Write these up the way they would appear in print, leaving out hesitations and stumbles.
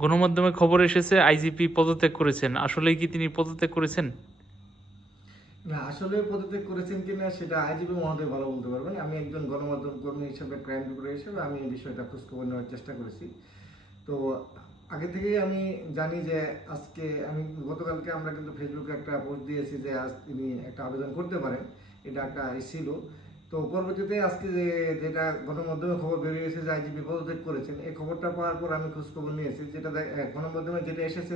গণমাধ্যমে খবর এসেছে আইজিপি পদত্যাগ করেছেন, আসলেই কি তিনি পদত্যাগ করেছেন? না, আসলে পদত্যাগ করেছেন কিনা সেটা আইজিপি মহোদয় ভালো বলতে পারবেন। আমি একজন গণমাধ্যম কর্মী হিসেবে, ক্রাইম রিপোর্টার হিসেবে আমি এই বিষয়টা খোঁজখবর নেওয়ার চেষ্টা করেছি। তো আগে থেকেই আমি জানি যে আজকে আমি গতকালকে আমরা কিন্তু ফেসবুকে একটা পোস্ট দিয়েছি যে আজ তিনি একটা আবেদন করতে পারেন, এটা একটা ছিল। তো পরবর্তীতে আজকে যেটা গণমাধ্যমে খবর বেরিয়েছে যে আইজিপি পদত্যাগ করেছেন, এই খবরটা পাওয়ার পর আমি খোঁজখবর নিয়েছি। যেটা গণমাধ্যমে যেটা এসেছে,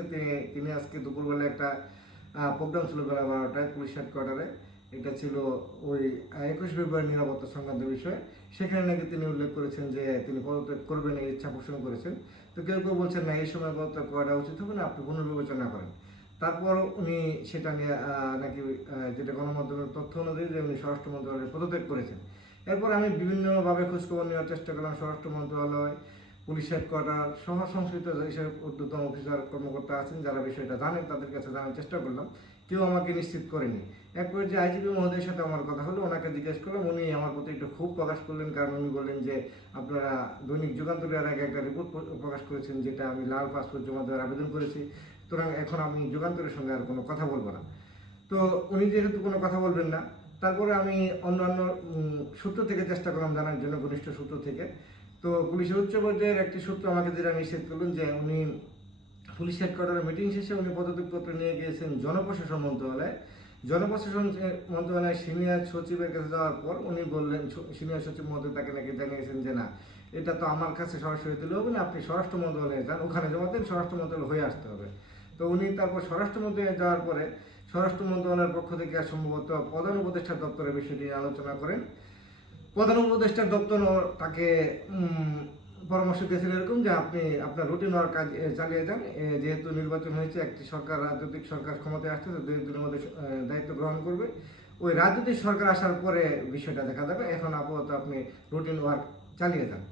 তিনি আজকে দুপুরবেলা একটা প্রোগ্রাম ছিল বেলা 12টায় পুলিশ হেডকোয়ার্টারে। এটা ছিল ওই 21 ফেব্রুয়ারি নিরাপত্তা সংক্রান্ত বিষয়। সেখানে নাকি তিনি উল্লেখ করেছেন যে তিনি পদত্যাগ করবেন, এই ইচ্ছা পোষণ করেছেন। তো কেউ কেউ বলছেন না, এই সময় পদত্যাগ করাটা উচিত হবে না, আপনি পুনর্বিবেচনা করেন। তারপর উনি সেটা নিয়ে নাকি যেটা গণমাধ্যমের তথ্য অনুযায়ী যে উনি স্বরাষ্ট্র মন্ত্রণালয়ে পদত্যাগ করেছেন। এরপর আমি বিভিন্নভাবে খোঁজখবর নেওয়ার চেষ্টা করলাম, স্বরাষ্ট্র মন্ত্রণালয়, পুলিশ হেডকোয়ার্টার সহ সংশ্লিষ্ট যেসব ঊর্ধ্বতন অফিসার কর্মকর্তা আছেন যারা বিষয়টা জানেন তাদের কাছে জানার চেষ্টা করলাম, কেউ আমাকে নিশ্চিত করেনি। এরপর যে আইজিপি মহোদয়ের সাথে আমার কথা হলো, ওনাকে জিজ্ঞেস করলাম, উনি আমার প্রতি একটু ক্ষোভ প্রকাশ করলেন, কারণ উনি বললেন যে আপনারা দৈনিক যুগান্তরের আগে একটা রিপোর্ট প্রকাশ করেছেন যেটা আমি লাল পাসপোর্ট জমা দেওয়ার আবেদন করেছি, সুতরাং এখন আমি যুগান্তরের সঙ্গে আর কোনো কথা বলবো না। তো উনি যেহেতু কোনো কথা বলবেন না, তারপরে আমি অন্যান্য সূত্র থেকে চেষ্টা করলাম জানার জন্য, ঘনিষ্ঠ সূত্র থেকে। তো পুলিশের উচ্চ পর্যায়ের একটি সূত্র আমাকে যেটা নিশ্চিত করলেন যে উনি পুলিশ হেডকোয়ার্টারের মিটিং শেষে উনি পদত্যাগপত্র নিয়ে গিয়েছেন জনপ্রশাসন মন্ত্রণালয়ে। জনপ্রশাসন মন্ত্রণালয়ের সিনিয়র সচিবের কাছে যাওয়ার পর উনি বললেন, সিনিয়র সচিব মহোদয় তাকে নাকি জানিয়েছেন যে না, এটা তো আমার কাছে সরাসরি দিলে হবে না, আপনি স্বরাষ্ট্র মন্ত্রণালয়ে যান, ওখানে জমা দেন, স্বরাষ্ট্র মন্ত্রণালয় হয়ে আসতে হবে। তো উনি তারপর স্বরাষ্ট্র মন্ত্রণালয়ে যাওয়ার পরে স্বরাষ্ট্র মন্ত্রণালয়ের পক্ষ থেকে সম্ভবত প্রধান উপদেষ্টা দপ্তরের বিষয়টি আলোচনা করেন। প্রধান উপদেষ্টার দপ্তর তাকে পরামর্শ দিয়েছেন এরকম যে আপনি আপনার রুটিন ওয়ার্ক কাজ চালিয়ে যান, যেহেতু নির্বাচন হয়েছে, একটি সরকার, রাজনৈতিক সরকার ক্ষমতায় আসছে, তো 2 দিনের মধ্যে দায়িত্ব গ্রহণ করবে। ওই রাজনৈতিক সরকার আসার পরে বিষয়টা দেখা যাবে, এখন আপাতত আপনি রুটিন ওয়ার্ক চালিয়ে যান।